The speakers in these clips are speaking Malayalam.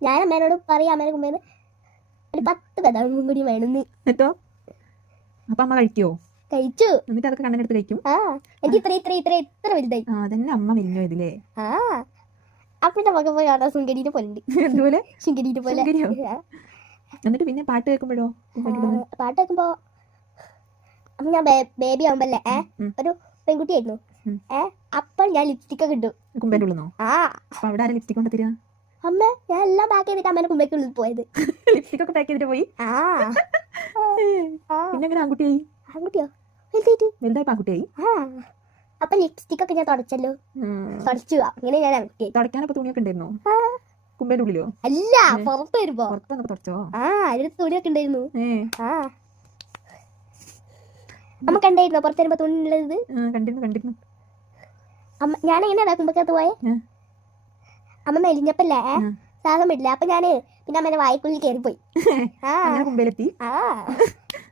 ഞാൻ അമ്മേനോട് പറയാം അമ്മേനെ കുമ്പേന്ന് ഒരു പത്ത് ബദാമും കൂടി വേണമെന്ന്. എന്നിട്ടോ? അപ്പൊ അമ്മ കഴിക്കോ? കഴിച്ചു. എന്നിട്ട് അതൊക്കെ കണ്ണനെടുത്ത് കഴിക്കും? ആ എനിക്ക് ഇത്ര ഇത്ര ഇത്ര ഇത്ര വലുതായി. ആ അതന്നെ അമ്മ മെലിഞ്ഞോ ഇതിലേ. ആ അപ്പിന്റെ മകൻ പോയി കാണാൻ സുങ്കരീനെ പോലെ ഉണ്ട് എന്തുപോലെ? ശുങ്കരീനെ പോലെ? എന്നിട്ട് പിന്നെ പാട്ട് കേൾക്കുമ്പോഴോ? പാട്ട് കേൾക്കുമ്പോ? അപ്പൊ ഞാൻ ബേബി ആവുമ്പല്ലേ ഏ? ഒരു പെൺകുട്ടിയായിരുന്നു. ആയിരുന്നു ഏ അപ്പോൾ ഞാൻ ലിപ്സ്റ്റിക് ഒക്കെ ഇട്ടു. കുമ്പേന്റെ ഉള്ളിന്നോ? ആ. അപ്പൊ അവിടെ ആരും ലിപ്സ്റ്റിക് കൊണ്ട് തരിക അമ്മ ഞാൻ എല്ലാം പാക്ക് ചെയ്തിട്ട് അമ്മേനെ കുമ്പേക്കുള്ളിൽ പോയത്. ലിപ്സ്റ്റിക് ഒക്കെ പാക്ക് ചെയ്തിട്ട് പോയി? പിന്നെ എങ്ങനെ ആൺകുട്ടിയായി? ആൺകുട്ടിയോ? വലുതായിട്ട്. വലുതായി ആൺകുട്ടിയായി? അപ്പൊ ലിപ്സ്റ്റിക് ഒക്കെ ഞാൻ തുടച്ചല്ലോ. തുടച്ചു. അങ്ങനെ ഞാൻ ആൺകുട്ടിയായി തുടയ്ക്കാനൊക്കെ തുണിയൊക്കെ ഉണ്ടായിരുന്നു. കുമ്പേന്റെ ഉള്ളിലോ? അല്ല പുറത്ത് വരുമ്പോ. പുറത്ത് വന്നപ്പോ തുടച്ചോ? ആ അതിന് തുണിയൊക്കെ ഉണ്ടായിരുന്നു. ആ. അമ്മ കണ്ടായിരുന്നോ പുറത്ത് വരുമ്പോ തുണി ഉള്ളത് കണ്ടിരുന്നു കണ്ടിരുന്നു. അമ്മ ഞാൻ എങ്ങനെയാ കുമ്പക്കകത്ത് പോയേ. അമ്മ മെലിഞ്ഞപ്പല്ലേ. സാധനം പറ്റില്ല അപ്പൊ ഞാൻ പിന്നെ അമ്മേനെ വായ്ക്കുള്ളിൽ കയറിപ്പോയി ആ. അങ്ങനെ കുമ്പേലെത്തി. ആ.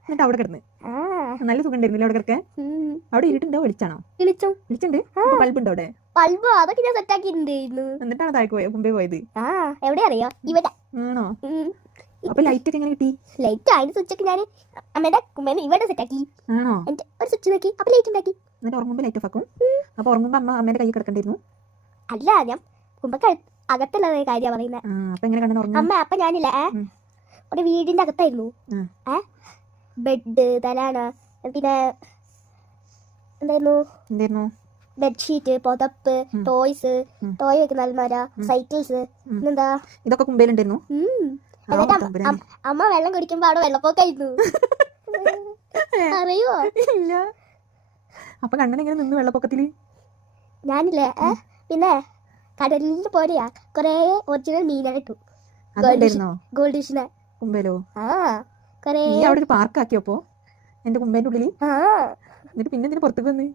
എന്നിട്ട് അവിടെ കിടന്ന്. ആ. നല്ല സുഖം ഉണ്ടായിരുന്നില്ല അവിടെ കിടക്കാൻ ഉം. അവിടെ ഇരുട്ടുണ്ടോ? വെളിച്ചാണോ? വിളിച്ചു. വിളിച്ചിട്ടുണ്ട്. ബൾബുണ്ടോ അവിടെ? ബൾബ് അതൊക്കെ ഞാൻ സെറ്റ് ആക്കിയിട്ടുണ്ടായിരുന്നു. എന്നിട്ടാണ് താഴേക്ക് പോയത് കുമ്പേ പോയത്? ആ. എവിടെ അറിയോ ഇവിടെ. ആണോ? അപ്പൊ ലൈറ്റ് ഒക്കെ എങ്ങനെ കിട്ടി? ലൈറ്റ് അതിന്റെ സ്വിച്ച് ഒക്കെ ഞാൻ അമ്മയുടെ കുമ്മേനെ ഇവിടെ സെറ്റ് ആക്കി. ആണോ? എന്നിട്ട് ഒരു സ്വിച്ച് നോക്കി. അപ്പൊ ലൈറ്റ് ഉണ്ടാക്കി. എന്നിട്ട് ഉറങ്ങുമ്പോ ലൈറ്റ് ഓഫ് ആക്കും. അപ്പൊ ഉറങ്ങുമ്പോ അമ്മ അമ്മേന്റെ കൈ കിടക്കണ്ടായിരുന്നു. അല്ല ഞാൻ കുമ്പക്ക അകത്തുള്ള കാര്യമാണ് പറയുന്നത് അമ്മ അപ്പൊ ഞാനില്ല ഒരു വീടിന്റെ അകത്തായിരുന്നു. ഏ? ബെഡ് തലാന പിന്നെ എന്തായിരുന്നു? ബെഡ്ഷീറ്റ് പുതപ്പ്. ടോയ്സ് ടോയ് വെക്കുന്ന അൽമാര സൈക്കിൾസ് എന്താ ഇതൊക്കെ കുമ്പേലുണ്ടായിരുന്നു എന്നിട്ട് അമ്മ- വെള്ളം കുടിക്കുമ്പോ അവിടെ വെള്ളപ്പൊക്കായിരുന്നു. അറിയോ? ഇല്ല. അപ്പൊ കണ്ണൻ എങ്ങനെ നിന്ന് വെള്ളപ്പൊക്കത്തിൽ? ഞാനില്ലേ പിന്നെ? കടലിൽ പോലെയാ കൊറേ ഒറിജിനൽ മീനെ കിട്ടും. ഗോൾഡ് ഫിഷിനെ കുമ്പേലോ? ആ കൊറേ നീ അവിടെ ഒരു പാർക്ക് ആക്കിയപ്പോ എന്റെ കുമ്പേന്റെ ഉള്ളിൽ ആ. എന്നിട്ട് പിന്നെ എന്തിനു പുറത്തേക്ക് വന്ന്?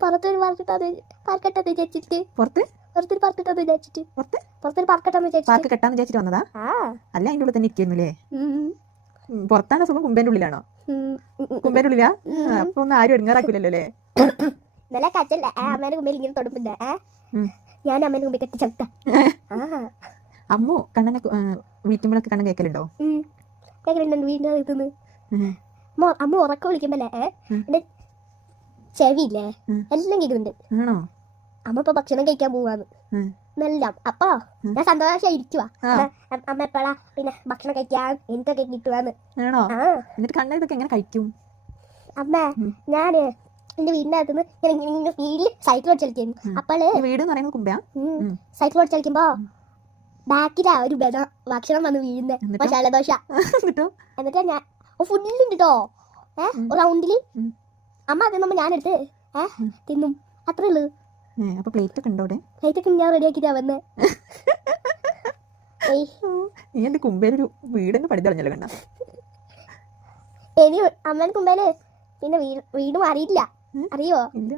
പുറത്തൊരു പാർക്കിട്ടത് പാർക്കട്ടെന്ന് വിചാരിച്ചിട്ട്. പുറത്ത്? പുറത്തൊരു പാർക്കിട്ടെന്ന് വിചാരിച്ചിട്ട്. പുറത്ത്? പുറത്തൊരു പാർക്കട്ടെന്ന് പാർക്ക് വിചാരിച്ചിട്ട്. കെട്ടാന്ന് വിചാരിച്ചിട്ട് വന്നതാ? അല്ല അതിന്റെ ഉള്ളിൽ തന്നെ ഇരിക്കുന്നില്ലേ. പുറത്താണ് സുഖം കുമ്പേന്റെ ഉള്ളിലാണോ. കുമ്പേന്റെ ഉള്ളിലാ. അപ്പൊ ഒന്നും ആരും ഇടങ്ങാറാക്കില്ലല്ലോ അല്ലേ ഇന്നലെ കച്ചല്ല. ആ അമ്മേന്റെ കുമ്പിൽ ഇങ്ങനെ തൊടുപ്പില്ല ഏ ഞാൻ അമ്മേന്റെ കുമ്പിൽ കെട്ടി ചവിട്ട. അമ്മു കണ്ണനെ വിളിക്കുമ്പോഴൊക്കെ കണ്ണൻ കേൾക്കലുണ്ടോ ഉം. കേൾക്കുന്നുണ്ട് വീടിന്റെ അകത്തുനിന്ന് അമ്മ ഉറക്കം വിളിക്കുമ്പല്ലേ ഏ? എന്റെ ചെവിയില്ലേ? എല്ലാം കേൾക്കുന്നുണ്ട് ആണോ? അമ്മ ഇപ്പൊ ഭക്ഷണം കഴിക്കാൻ പോവാന്ന്. എല്ലാം അപ്പൊ ഞാൻ സന്തോഷമായി ഇരിക്കുവാ. അമ്മ- എപ്പോഴാ പിന്നെ ഭക്ഷണം കഴിക്കാൻ എന്തൊക്കെ കിട്ടുവാന്ന്. എന്നിട്ട് കണ്ണൻ ഇതൊക്കെ എങ്ങനെ കഴിക്കും? അമ്മ. ഞാൻ എന്റെ വീടിന്റെ അകത്തുനിന്ന് ഇങ്ങനെ ഇങ്ങനെ സൈക്കിൾ ഓടിച്ചു അപ്പോൾ. അപ്പോൾ വീട് എന്ന് പറയുന്നത് കുമ്പയാ. സൈക്കിൾ ഓടിച്ച് കളിക്കുമ്പോ ബാക്കിലാ ഒരു ബദ ഭക്ഷണം വന്ന് വീഴുന്നേ. മസാലദോശ മസാല ദോശ എന്നിട്ടോ? ഞാൻ ഫുഡിലുണ്ട് കേട്ടോ ഏഹ്. റൗണ്ടിൽ അമ്മ അത് നമ്മ ഞാനെടുത്ത് ഏഹ്. തിന്നും. അത്രേ ഉള്ളൂ. അപ്പൊ പ്ലേറ്റ് ഒക്കെ ഉണ്ടോ ഞാൻ വന്നേ. നീ എന്റെ ഇനി അമ്മൻ കുമ്പേൽ പിന്നെ വീട് വീട്. അറിയോ ഇല്ല